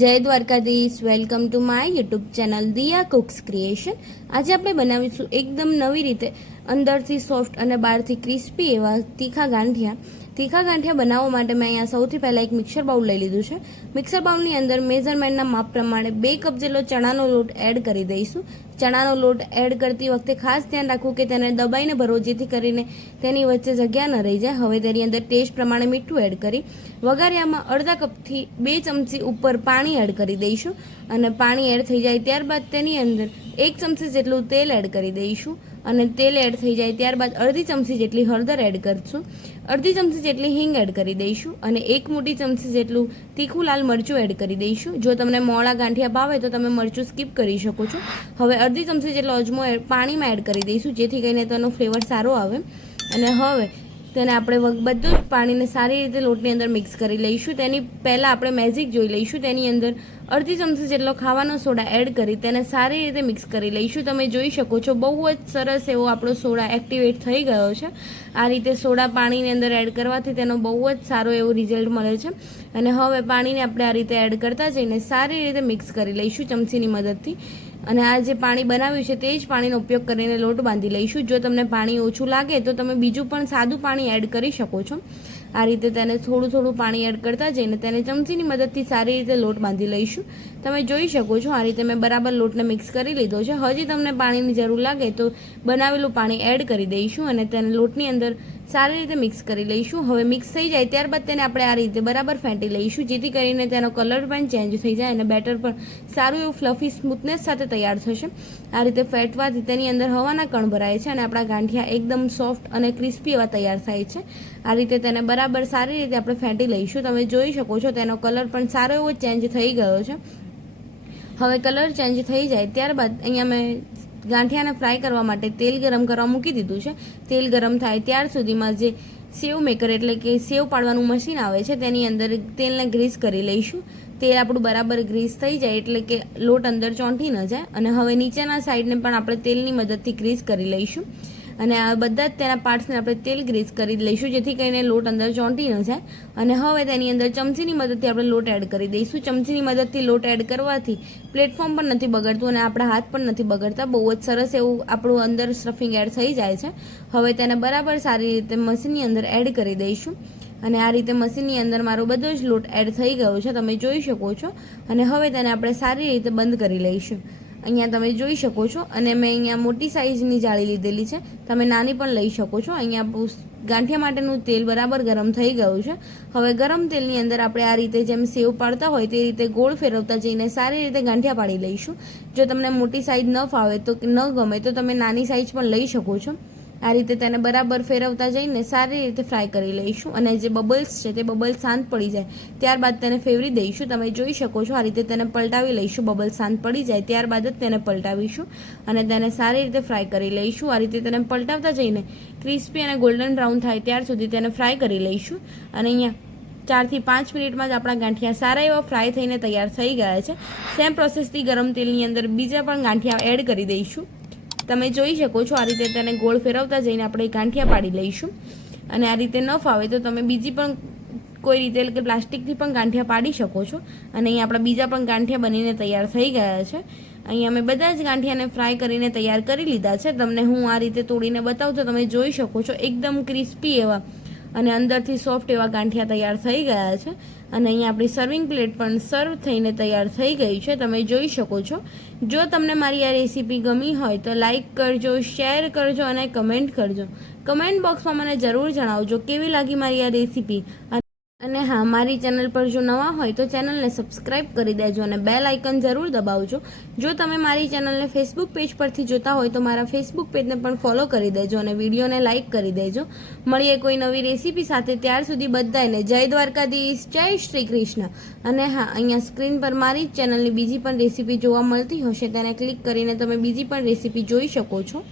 જય Dwarkadhish. Welcome to my YouTube channel Diya cooks creation આજે આપણે બનાવીશું એકદમ નવી રીતે અંદરથી સોફ્ટ અને બહારથી ક્રિસ્પી એવા તીખા ગાંઠિયા. તીખા ગાંઠિયા બનાવવા માટે મેં અહીંયા સૌથી પહેલાં એક મિક્સર બાઉલ લઈ લીધું છે. મિક્સર બાઉલની અંદર મેઝરમેન્ટના માપ પ્રમાણે બે કપ જેટલો ચણાનો લોટ એડ કરી દઈશું. ચણાનો લોટ એડ કરતી વખતે ખાસ ધ્યાન રાખવું કે તેને દબાઈને ભરવો જેથી કરીને તેની વચ્ચે જગ્યા ન રહી જાય. હવે તેની અંદર ટેસ્ટ પ્રમાણે મીઠું એડ કરી વઘારિયામાં અડધા કપથી બે ચમચી ઉપર પાણી એડ કરી દઈશું. અને પાણી એડ થઈ જાય ત્યારબાદ તેની અંદર એક ચમચી જેટલું તેલ એડ કરી દઈશું. અને તેલ એડ થઈ જાય ત્યારબાદ અડધી ચમચી જેટલી હળદર એડ કરીશું. અડધી ચમચી જેટલી હિંગ એડ કરી દઈશું અને એક મોટી ચમચી જેટલું તીખું લાલ મરચું એડ કરી દઈશું. જો તમને મોળા ગાંઠિયા ભાવે તો તમે મરચું સ્કીપ કરી શકો છો. હવે અડધી ચમચી જેટલો અજમો પાણીમાં એડ કરી દઈશું, જેથી કરીને તેનો ફ્લેવર સારો આવે. અને હવે તેને આપણે બધું જ પાણીને સારી રીતે લોટની અંદર મિક્સ કરી લઈશું. તેની પહેલાં આપણે મેજિક જોઈ લઈશું. તેની અંદર અડધી ચમચી જેટલો ખાવાનો સોડા એડ કરી તેને સારી રીતે મિક્સ કરી લઈશું. તમે જોઈ શકો છો, બહુ જ સરસ એવો આપણો સોડા એક્ટિવેટ થઈ ગયો છે. આ રીતે સોડા પાણીની અંદર એડ કરવાથી તેનો બહુ જ સારો એવો રિઝલ્ટ મળે છે. અને હવે પાણીને આપણે આ રીતે એડ કરતા જઈને સારી રીતે મિક્સ કરી લઈશું ચમચીની મદદથી. અને આ જે પાણી બનાવ્યું છે તે જ પાણીનો ઉપયોગ કરીને લોટ બાંધી લઈશું. જો તમને પાણી ઓછું લાગે તો તમે બીજું પણ સાદું પાણી એડ કરી શકો છો. આ રીતે તેને થોડું થોડું પાણી એડ કરતા જઈને તેને ચમચીની મદદથી સારી રીતે લોટ બાંધી લઈશું. તમે જોઈ શકો છો, આ રીતે મેં બરાબર લોટને મિક્સ કરી લીધો છે. હજી તમને પાણીની જરૂર લાગે તો બનાવેલું પાણી એડ કરી દઈશું અને તેને લોટની અંદર સારી રીતે મિક્સ કરી લઈશું. હવે મિક્સ થઈ જાય ત્યારબાદ તેને આપણે આ રીતે બરાબર ફેંટી લઈશું, જેથી કરીને તેનો કલર પણ ચેન્જ થઈ જાય અને બેટર પણ સારું એવું ફ્લફી સ્મૂથનેસ સાથે તૈયાર થશે. આ રીતે ફેટવાથી તેની અંદર હવાના કણ ભરાય છે અને આપણા ગાંઠિયા એકદમ સોફ્ટ અને ક્રિસ્પી એવા તૈયાર થાય છે. આ રીતે તેને બરાબર સારી રીતે આપણે ફેંટી લઈશું. તમે જોઈ શકો છો તેનો કલર પણ સારો એવો ચેન્જ થઈ ગયો છે. હવે કલર ચેન્જ થઈ જાય, ત્યારબાદ અહીંયા મેં ગાંઠિયાને ફ્રાય કરવા માટે તેલ ગરમ કરવા મૂકી દીધું છે. તેલ ગરમ થાય ત્યાર સુધીમાં જે સેવ મેકર એટલે કે સેવ પાડવાનું મશીન આવે છે, તેની અંદર તેલને ગ્રીસ કરી લઈશું. તેલ આપણું બરાબર ગ્રીસ થઈ જાય એટલે કે લોટ અંદર ચોંટી ન જાય. અને હવે નીચેના સાઈડને પણ આપણે તેલની મદદથી ગ્રીસ કરી લઈશું. અને આ બધા જ તેના પાર્ટ્સને આપણે તેલ ગ્રીસ કરી લઈશું, જેથી કરીને લોટ અંદર ચોંટી ન જાય. અને હવે તેની અંદર ચમચીની મદદથી આપણે લોટ એડ કરી દઈશું. ચમચીની મદદથી લોટ એડ કરવાથી પ્લેટફોર્મ પણ નથી બગડતું અને આપણા હાથ પણ નથી બગડતા. બહુ જ સરસ એવું આપણું અંદર સ્ટફિંગ એડ થઈ જાય છે. હવે તેને બરાબર સારી રીતે મશીનની અંદર એડ કરી દઈશું. અને આ રીતે મશીનની અંદર મારો બધો જ લોટ એડ થઈ ગયો છે. તમે જોઈ શકો છો. અને હવે તેને આપણે સારી રીતે બંધ કરી લઈશું. અહીંયા તમે જોઈ શકો છો. અને મેં અહીંયા મોટી સાઇઝની જાળી લીધેલી છે. તમે નાની પણ લઈ શકો છો. અહીંયા ગાંઠિયા માટેનું તેલ બરાબર ગરમ થઈ ગયું છે. હવે ગરમ તેલની અંદર આપણે આ રીતે જેમ સેવ પાડતા હોય તે રીતે ગોળ ફેરવતા જઈને સારી રીતે ગાંઠિયા પાડી લઈશું. જો તમને મોટી સાઇઝ ન ફાવે તો, ન ગમે તો તમે નાની સાઇઝ પણ લઈ શકો છો. આ રીતે તેને બરાબર ફેરવતા જઈને સારી રીતે ફ્રાય કરી લઈશું અને જે બબલ્સ છે તે બબલ્સ શાંત પડી જાય, ત્યારબાદ તેને ફેવરી દઈશું. તમે જોઈ શકો છો આ રીતે તેને પલટાવી લઈશું. બબલ્સ શાંત પડી જાય, ત્યારબાદ જ તેને પલટાવીશું અને તેને સારી રીતે ફ્રાય કરી લઈશું. આ રીતે તેને પલટાવતા જઈને ક્રિસ્પી અને ગોલ્ડન બ્રાઉન થાય ત્યાર સુધી તેને ફ્રાય કરી લઈશું. અને અહીંયા ચારથી પાંચ મિનિટમાં જ આપણા ગાંઠિયા સારા એવા ફ્રાય થઈને તૈયાર થઈ ગયા છે. સેમ પ્રોસેસથી ગરમ તેલની અંદર બીજા પણ ગાંઠિયા એડ કરી દઈશું. તમે જોઈ શકો છો, આ રીતે તેને ગોળ ફેરવતા જઈને આપણે ગાંઠિયા પાડી લઈશું. અને આ રીતે ન ફાવે તો તમે બીજી પણ કોઈ રીતે, એટલે કે પ્લાસ્ટિકથી પણ ગાંઠિયા પાડી શકો છો. અને અહીંયા આપણા બીજા પણ ગાંઠિયા બનીને તૈયાર થઈ ગયા છે. અહીંયા અમે બધા જ ગાંઠિયાને ફ્રાય કરીને તૈયાર કરી લીધા છે. તમને હું આ રીતે તોડીને બતાવું તો તમે જોઈ શકો છો, એકદમ ક્રિસ્પી એવા અને અંદરથી સોફ્ટ એવા ગાંઠિયા તૈયાર થઈ ગયા છે. અને અહીંયા આપણી સર્વિંગ પ્લેટ પણ સર્વ થઈને તૈયાર થઈ ગઈ છે. તમે જોઈ શકો છો. જો તમને મારી આ રેસીપી ગમી હોય તો લાઇક કરજો શેર કરજો અને કમેન્ટ કરજો. કમેન્ટ બોક્સમાં મને જરૂર જણાવજો કેવી લાગી મારી આ રેસીપી અને હા, મારી ચેનલ પર જો નવા હોય તો ચેનલને સબસ્ક્રાઇબ કરી દેજો અને બેલ આઇકન જરૂર દબાવજો. જો તમે મારી ચેનલને ફેસબુક પેજ પરથી જોતા હોય તો મારા ફેસબુક પેજને પણ ફોલો કરી દેજો અને વિડીયોને લાઇક કરી દેજો. મળીએ કોઈ નવી રેસીપી સાથે ત્યાર સુધી બધાને જય દ્વારકાધીશ, જય શ્રી કૃષ્ણ. અને હા, અહીંયા સ્ક્રીન પર મારી જ ચેનલની બીજી પણ રેસીપી જોવા મળતી હશે, તેને ક્લિક કરીને તમે બીજી પણ રેસીપી જોઈ શકો છો.